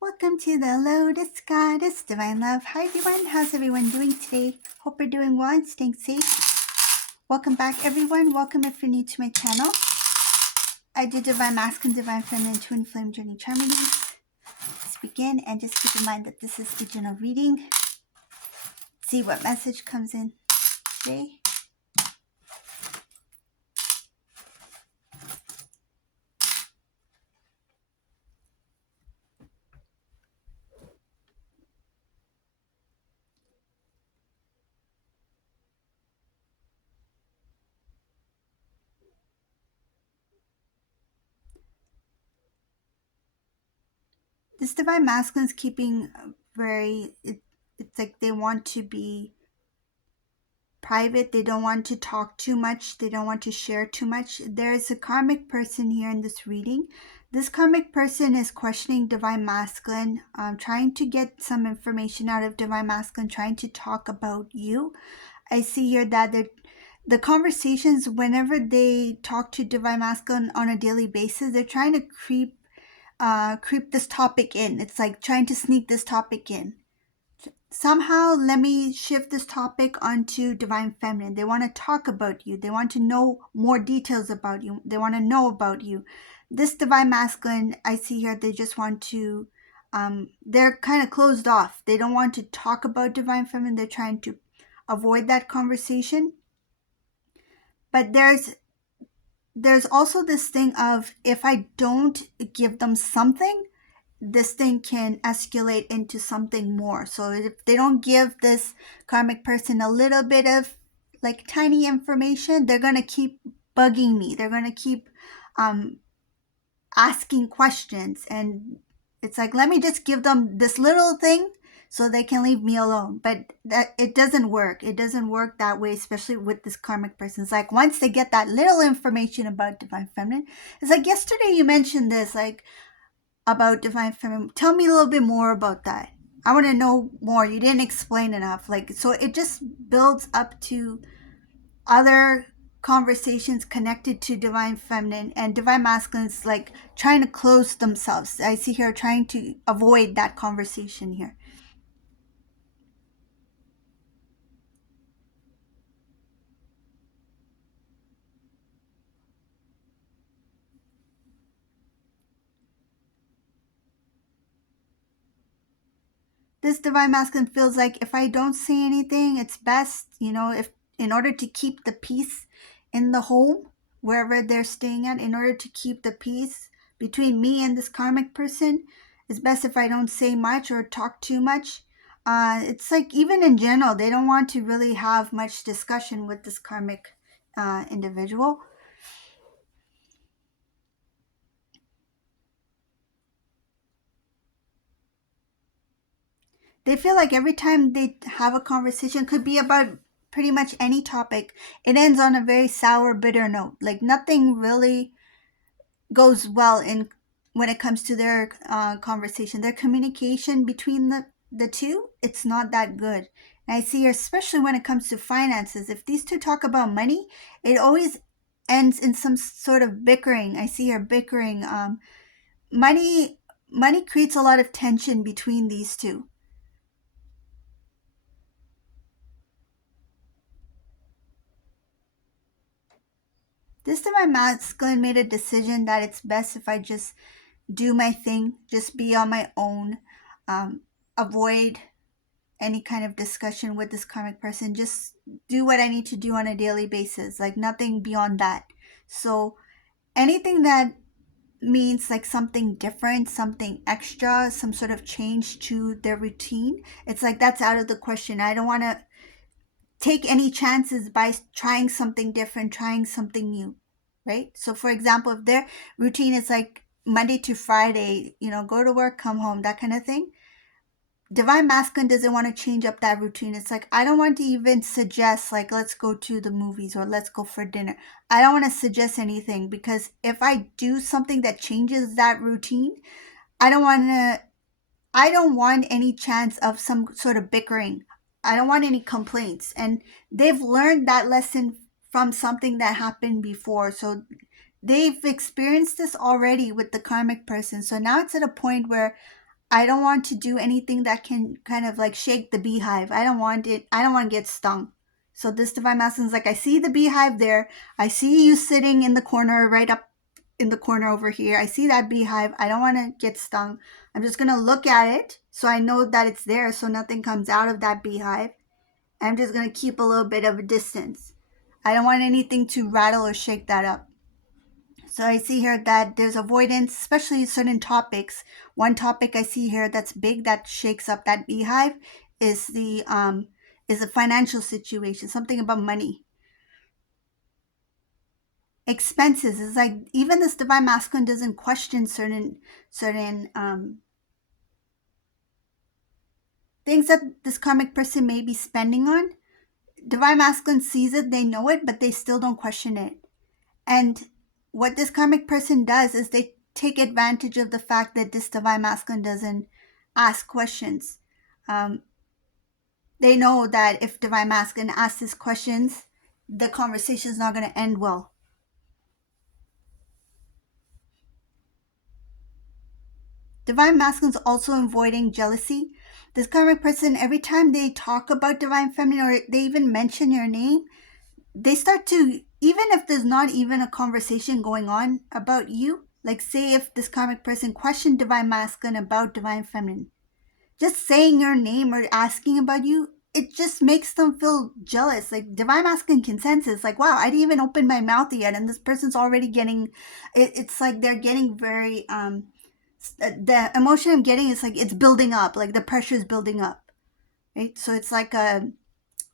Welcome to the Lotus Goddess Divine Love. Hi everyone, how's everyone doing today? Hope you're doing well and staying safe. Welcome back everyone. Welcome if you're new to my channel. I do Divine Masculine, Divine Feminine, Twin Flame Journey Charm readings. Let's begin and just keep in mind that this is the general reading. See what message comes in today. This Divine Masculine is keeping it's like they want to be private. They don't want to talk too much. They don't want to share too much. There's a karmic person here in this reading. This karmic person is questioning Divine Masculine, trying to get some information out of Divine Masculine, trying to talk about you. I see here that the conversations, whenever they talk to Divine Masculine on a daily basis, they're trying to creep this topic in. It's like trying to sneak this topic in. Somehow, let me shift this topic onto Divine Feminine. They want to talk about you. They want to know more details about you. They want to know about you. This Divine Masculine, I see here, they just want to, they're kind of closed off. They don't want to talk about Divine Feminine. They're trying to avoid that conversation. But there's also this thing of, if I don't give them something, this thing can escalate into something more. So if they don't give this karmic person a little bit of like tiny information, they're going to keep bugging me. They're going to keep asking questions. And it's like, let me just give them this little thing so they can leave me alone. But that it doesn't work. It doesn't work that way, especially with this karmic person. It's like once they get that little information about Divine Feminine, it's like yesterday you mentioned this, like, about Divine Feminine. Tell me a little bit more about that. I want to know more. You didn't explain enough. Like, so it just builds up to other conversations connected to Divine Feminine, and Divine Masculine's like trying to close themselves. I see here trying to avoid that conversation here. This Divine Masculine feels like if I don't say anything, it's best, if in order to keep the peace in the home, wherever they're staying at, in order to keep the peace between me and this karmic person, it's best if I don't say much or talk too much. It's like even in general, they don't want to really have much discussion with this karmic individual. They feel like every time they have a conversation, could be about pretty much any topic, it ends on a very sour, bitter note. Like nothing really goes well in when it comes to their conversation. Their communication between the two, it's not that good. And I see, especially when it comes to finances, if these two talk about money, it always ends in some sort of bickering. I see her bickering. Money creates a lot of tension between these two. This time my masculine made a decision that it's best if I just do my thing, just be on my own, avoid any kind of discussion with this karmic person, just do what I need to do on a daily basis, like nothing beyond that. So anything that means like something different, something extra, some sort of change to their routine, it's like that's out of the question. I don't want to take any chances by trying something different, trying something new, right? So for example, if their routine is like Monday to Friday, go to work, come home, that kind of thing, Divine Masculine doesn't want to change up that routine. It's like, I don't want to even suggest, like, let's go to the movies or let's go for dinner. I don't want to suggest anything, because if I do something that changes that routine, I don't want any chance of some sort of bickering. I don't want any complaints. And they've learned that lesson from something that happened before. So they've experienced this already with the karmic person. So now it's at a point where I don't want to do anything that can kind of like shake the beehive. I don't want it. I don't want to get stung. So this divine masculine is like, I see the beehive there. I see you sitting in the corner, right up in the corner over here. I see that beehive. I don't want to get stung. I'm just going to look at it so I know that it's there so nothing comes out of that beehive. I'm just going to keep a little bit of a distance. I don't want anything to rattle or shake that up. So I see here that there's avoidance, especially certain topics. One topic I see here that's big that shakes up that beehive is the financial situation, something about money. Expenses is like even this divine masculine doesn't question certain things that this karmic person may be spending on. Divine masculine sees it, they know it, but they still don't question it. And what this karmic person does is they take advantage of the fact that this divine masculine doesn't ask questions. Um, they know that if divine masculine asks these questions, the conversation is not going to end well. Divine masculine is also avoiding jealousy. This karmic person, every time they talk about divine feminine or they even mention your name, they start to, even if there's not even a conversation going on about you, like say if this karmic person questioned divine masculine about divine feminine, just saying your name or asking about you, it just makes them feel jealous. Like divine masculine consensus, like, wow, I didn't even open my mouth yet and this person's already getting it's like they're getting very the emotion I'm getting is like it's building up, like the pressure is building up, right? So it's like a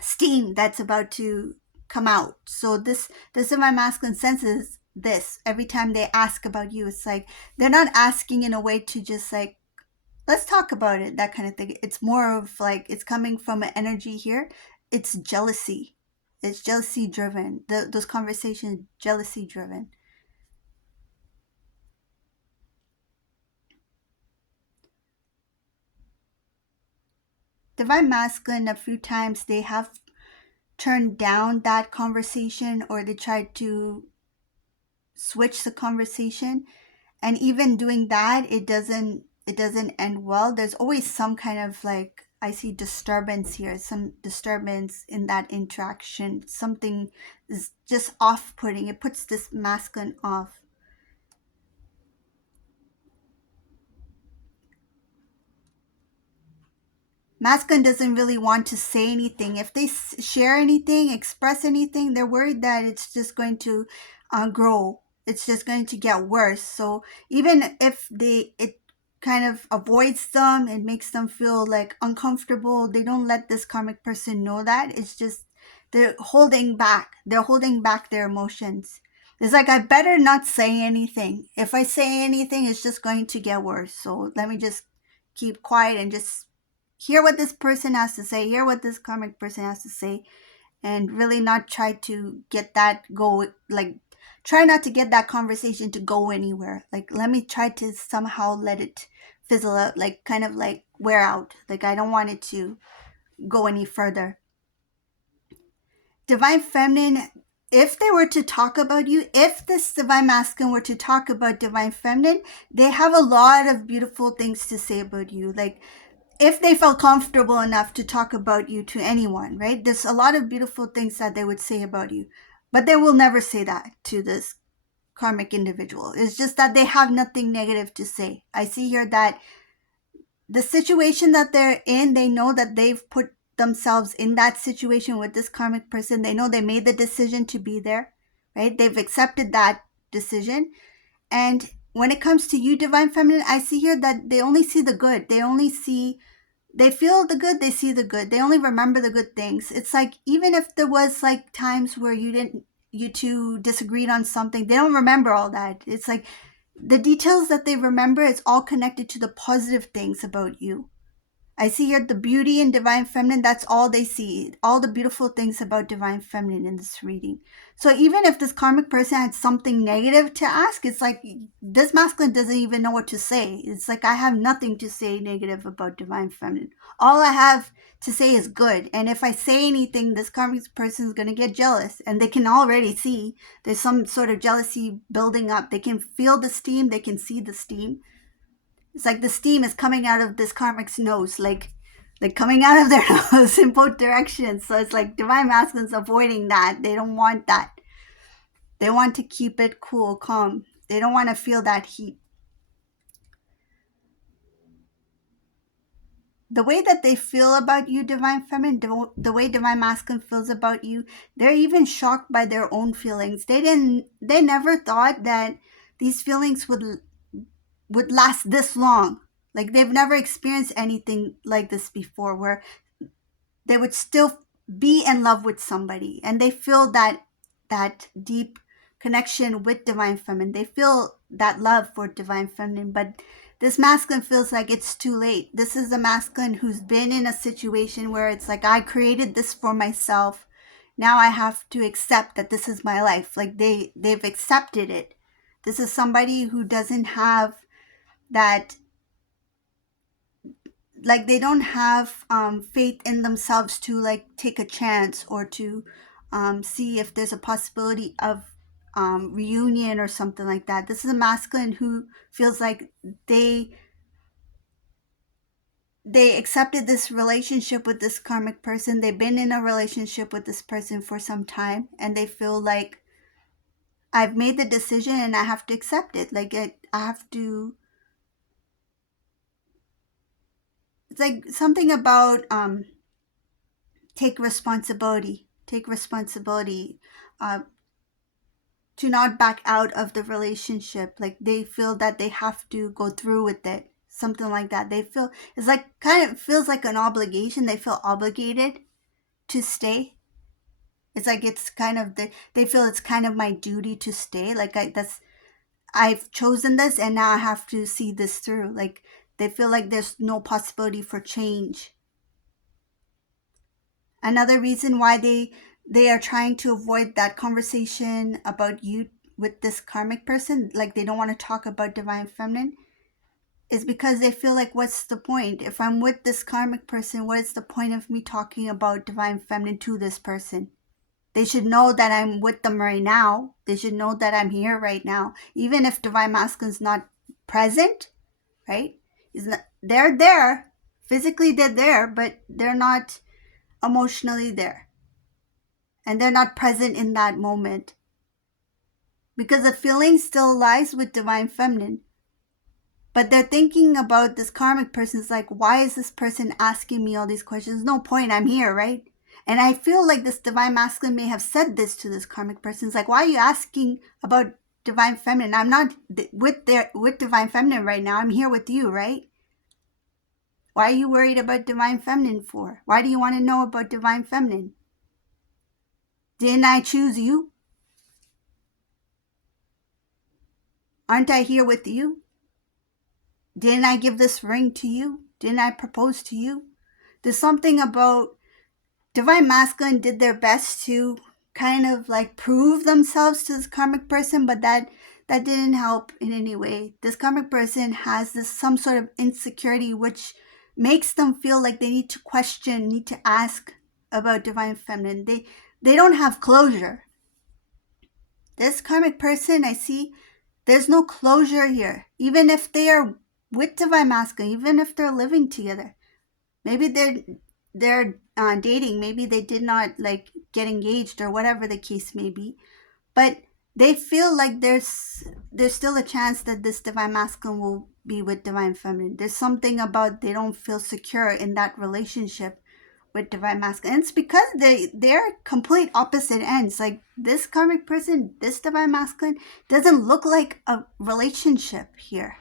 steam that's about to come out. So this divine masculine senses this every time they ask about you. It's like they're not asking in a way to just like, let's talk about it, that kind of thing. It's more of like it's coming from an energy here. It's jealousy. It's jealousy driven. Those conversations, jealousy driven. Divine masculine, a few times they have turned down that conversation or they tried to switch the conversation, and even doing that it doesn't end well. There's always some kind of like, I see disturbance here, some disturbance in that interaction. Something is just off-putting. It puts this masculine off. Masculine doesn't really want to say anything. If they share anything, express anything, they're worried that it's just going to grow. It's just going to get worse. So even if it kind of avoids them, it makes them feel like uncomfortable. They don't let this karmic person know that. It's just they're holding back. They're holding back their emotions. It's like, I better not say anything. If I say anything, it's just going to get worse. So let me just keep quiet and just hear what this person has to say, hear what this karmic person has to say, and really not try to get that go, like, try not to get that conversation to go anywhere. Like, let me try to somehow let it fizzle out, like, kind of like wear out. Like, I don't want it to go any further. Divine feminine, if they were to talk about you, if this divine masculine were to talk about divine feminine, they have a lot of beautiful things to say about you. Like, if they felt comfortable enough to talk about you to anyone, right? There's a lot of beautiful things that they would say about you, but they will never say that to this karmic individual. It's just that they have nothing negative to say. I see here that the situation that they're in, they know that they've put themselves in that situation with this karmic person. They know they made the decision to be there, right? They've accepted that decision. And when it comes to you, divine feminine, I see here that they only see the good. They feel the good, they see the good. They only remember the good things. It's like, even if there was like times where you two disagreed on something, they don't remember all that. It's like the details that they remember, it's all connected to the positive things about you. I see here the beauty in divine feminine. That's all they see. All the beautiful things about divine feminine in this reading. So even if this karmic person had something negative to ask, it's like this masculine doesn't even know what to say. It's like, I have nothing to say negative about divine feminine. All I have to say is good. And if I say anything, this karmic person is going to get jealous. And they can already see there's some sort of jealousy building up. They can feel the steam. They can see the steam. It's like the steam is coming out of this karmic's nose, like coming out of their nose in both directions. So it's like divine masculine's avoiding that. They don't want that. They want to keep it cool, calm. They don't want to feel that heat. The way that they feel about you, divine feminine, the way divine masculine feels about you, they're even shocked by their own feelings. They never thought that these feelings would last this long. Like they've never experienced anything like this before, where they would still be in love with somebody and they feel that deep connection with divine feminine. They feel that love for divine feminine, but this masculine feels like it's too late. This is a masculine who's been in a situation where it's like, I created this for myself. Now I have to accept that this is my life. Like they've accepted it. This is somebody who doesn't have that, like they don't have faith in themselves to like take a chance or to see if there's a possibility of reunion or something like that. This is a masculine who feels like they accepted this relationship with this karmic person. They've been in a relationship with this person for some time, and they feel like, I've made the decision and I have to accept it. Like I have to. It's like something about take responsibility. Take responsibility. To not back out of the relationship. Like they feel that they have to go through with it. Something like that. They feel it's like kind of feels like an obligation. They feel obligated to stay. It's like it's kind of they feel it's kind of my duty to stay. Like I've chosen this and now I have to see this through. Like they feel like there's no possibility for change. Another reason why they are trying to avoid that conversation about you with this karmic person, like they don't want to talk about divine feminine, is because they feel like, what's the point? If I'm with this karmic person, what is the point of me talking about divine feminine to this person? They should know that I'm with them right now. They should know that I'm here right now. Even if divine masculine's not present, right? They're there. Physically they're there, but they're not emotionally there. And they're not present in that moment. Because the feeling still lies with divine feminine. But they're thinking about this karmic person. It's like, why is this person asking me all these questions? No point, I'm here, right? And I feel like this divine masculine may have said this to this karmic person. It's like, why are you asking about divine feminine? I'm not with divine feminine right now. I'm here with you, right? Why are you worried about divine feminine for? Why do you want to know about divine feminine? Didn't I choose you? Aren't I here with you? Didn't I give this ring to you? Didn't I propose to you? There's something about divine masculine did their best to kind of like prove themselves to this karmic person, but that didn't help in any way. This karmic person has this some sort of insecurity which makes them feel like they need to question, need to ask about divine feminine. They don't have closure. This karmic person, I see, there's no closure here. Even if they are with divine masculine, even if they're living together, maybe they're dating, maybe they did not like get engaged or whatever the case may be, but they feel like there's still a chance that this divine masculine will be with divine feminine. There's something about they don't feel secure in that relationship with divine masculine. And it's because they're complete opposite ends. Like this karmic person, this divine masculine doesn't look like a relationship here.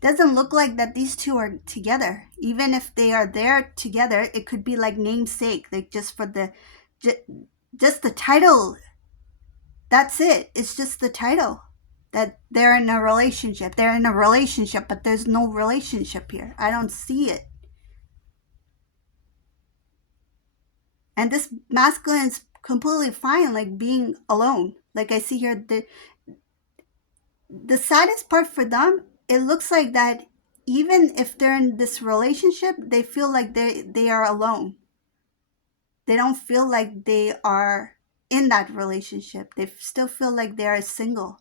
Doesn't look like that these two are together. Even if they are there together, it could be like namesake, like just for just the title. That's it. It's just the title that they're in a relationship. They're in a relationship, but there's no relationship here. I don't see it. And this masculine is completely fine, like being alone. Like I see here, the saddest part for them, it looks like that even if they're in this relationship, they feel like they are alone. They don't feel like they are in that relationship. They still feel like they are single.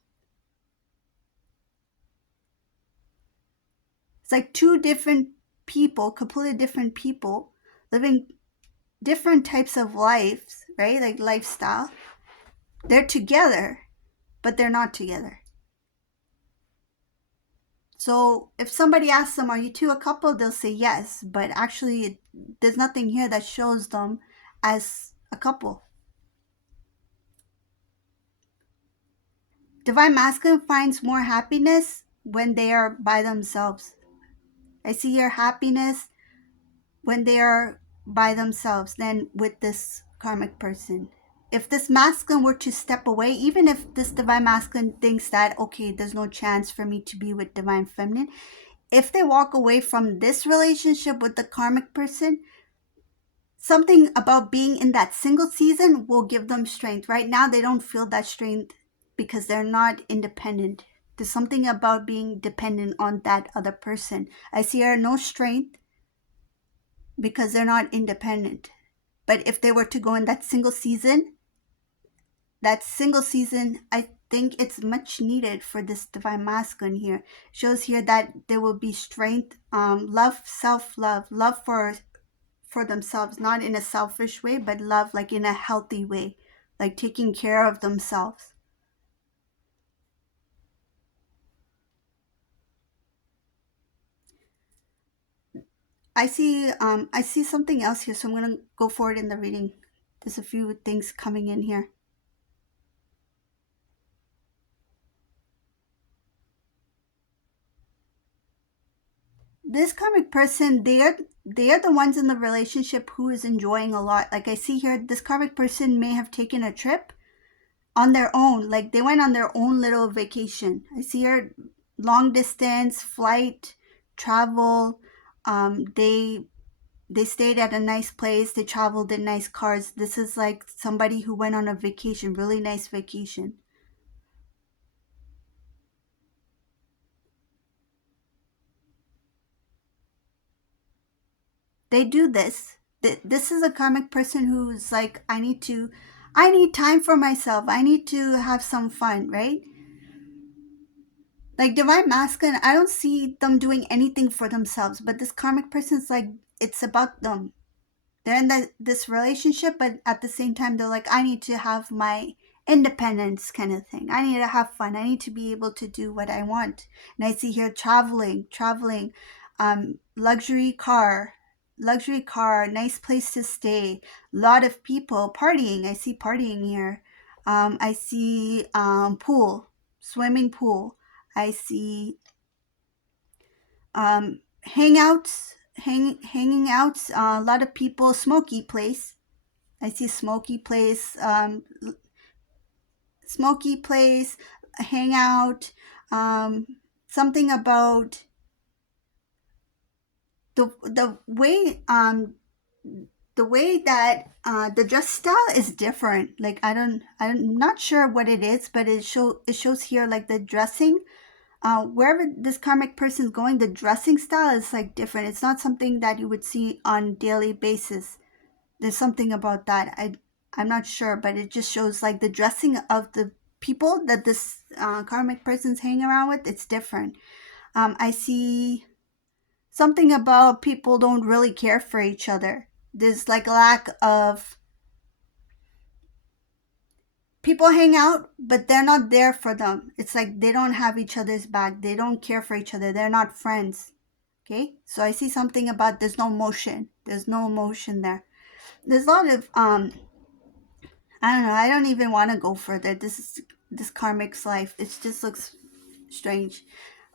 It's like two different people, completely different people, living different types of lives, right? Like lifestyle. They're together, but they're not together. So if somebody asks them, are you two a couple? They'll say yes, but actually, there's nothing here that shows them as a couple. Divine Masculine finds more happiness when they are by themselves. I see your happiness when they are by themselves than with this karmic person. If this masculine were to step away, even if this divine masculine thinks that, okay, there's no chance for me to be with divine feminine, if they walk away from this relationship with the karmic person, something about being in that single season will give them strength. Right now, they don't feel that strength because they're not independent. There's something about being dependent on that other person. I see her no strength because they're not independent. But if they were to go in that single season, I think it's much needed for this divine masculine here. It shows here that there will be strength, love, self-love, love for themselves, not in a selfish way, but love like in a healthy way, like taking care of themselves. I see something else here, so I'm gonna go forward in the reading. There's a few things coming in here. This karmic person, they are the ones in the relationship who is enjoying a lot. Like I see here, this karmic person may have taken a trip on their own, like they went on their own little vacation. I see here long distance flight, travel. They stayed at a nice place, they traveled in nice cars. This is like somebody who went on a vacation, really nice vacation. They do this. This is a karmic person who's like, I need time for myself. I need to have some fun, right? Like divine masculine, I don't see them doing anything for themselves, but this karmic person's like, it's about them. They're in this relationship, but at the same time, they're like, I need to have my independence kind of thing. I need to have fun. I need to be able to do what I want. And I see here traveling, luxury car, nice place to stay, a lot of people partying. I see partying here. I see pool, swimming pool. I see hangouts, hanging out. A lot of people, smoky place. I see smoky place, hangout. Um, something about the way that the dress style is different. Like I'm not sure what it is, but it shows here like the dressing. Wherever this karmic person is going, the dressing style is like different. It's not something that you would see on daily basis. There's something about that. I'm not sure, but it just shows like the dressing of the people that this karmic person's hanging around with. It's different. I see something about people don't really care for each other. There's like lack of people hang out, but they're not there for them. It's like they don't have each other's back. They don't care for each other. They're not friends. Okay, so I see something about there's no motion. There's no emotion there. There's a lot of I don't know. I don't even want to go further. This karmic's life. It just looks strange.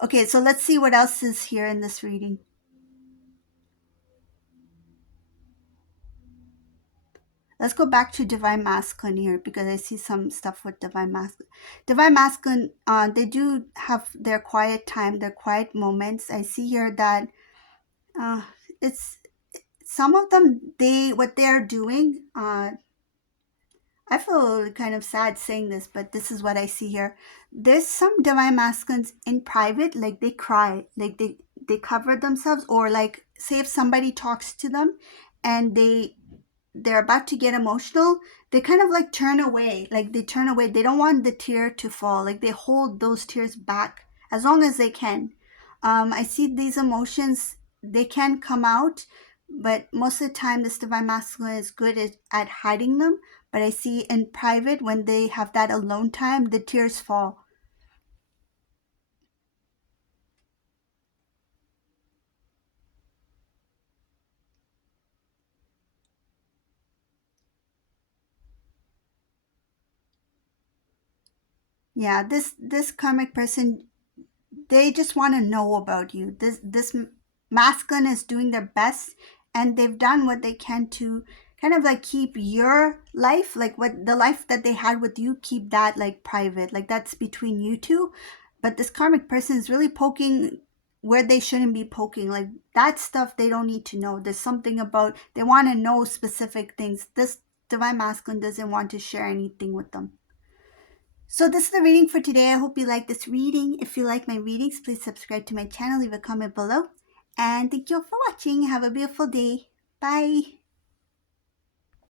Okay, so let's see what else is here in this reading. Let's go back to divine masculine here because I see some stuff with divine masculine. Divine masculine, they do have their quiet time, their quiet moments. I see here that uh, it's some of them. What they're doing. I feel kind of sad saying this, but this is what I see here. There's some divine masculines in private, like they cry, like they cover themselves, or like say if somebody talks to them and they're about to get emotional, they kind of like turn away, like they turn away. They don't want the tear to fall, like they hold those tears back as long as they can. I see these emotions, they can come out, but most of the time, this divine masculine is good at hiding them. But I see in private, when they have that alone time, the tears fall. Yeah, this karmic person, they just want to know about you. This masculine is doing their best, and they've done what they can to kind of like keep your life, like what the life that they had with you, keep that like private, like that's between you two. But this karmic person is really poking where they shouldn't be poking, like that stuff they don't need to know. There's something about, they want to know specific things. This divine masculine doesn't want to share anything with them. So this is the reading for today. I hope you like this reading. If you like my readings, please subscribe to my channel, leave a comment below. And thank you all for watching. Have a beautiful day. Bye.